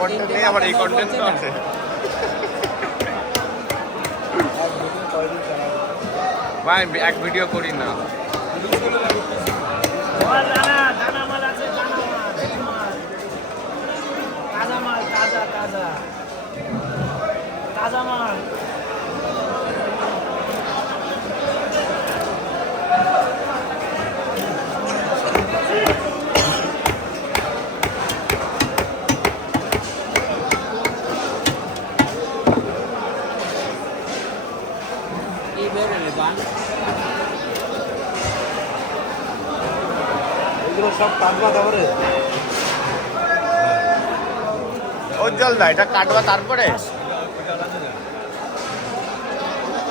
Content নেই, আবার এই কন্টেন্ট তো আছে। ভাই এক ভিডিও করি না। তাজা মাল এগুলো সব কাটবা তারপরে উজ্জ্বল দা এটা কাটবা তারপরে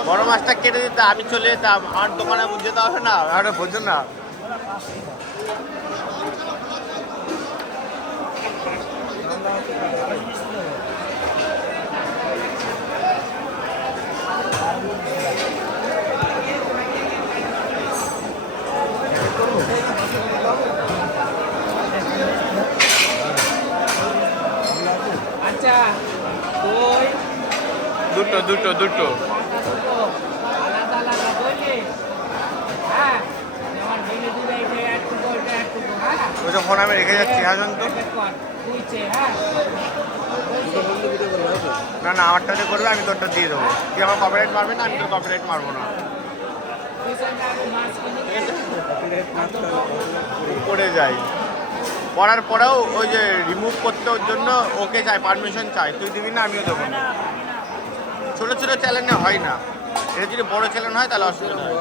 বড় মাছটা কেটে দিতে আমি চলে যেতাম, আমার দোকানে যেতে হবে না, আর বোঝো না। আচ্ছা ওই দুটো দুটো দুটো আলাদা আলাদা বললি হ্যাঁ যেমন ভেঙে দিলে এটা একটুকু এটা একটুকু হ্যাঁ ওই যখন আমি রেখে যাচ্ছি হাজন তো বুঝছে হ্যাঁ না না আমারটাতে করবে, আমি তোরটা দিয়ে দেবো। তুই আমার কপিরাইট মারবে না, আমি তোর কপিরাইট মারবো না। করে যাই পড়ার পরেও ওই যে রিমুভ করতে ওর জন্য ওকে চাই, পারমিশন চাই, তুই দিবি না আমিও দেবো না। ছোটো ছোটো চ্যালেঞ্জে হয় না, এটা যদি বড়ো চ্যালেঞ্জ হয় তাহলে অসুবিধা হয়।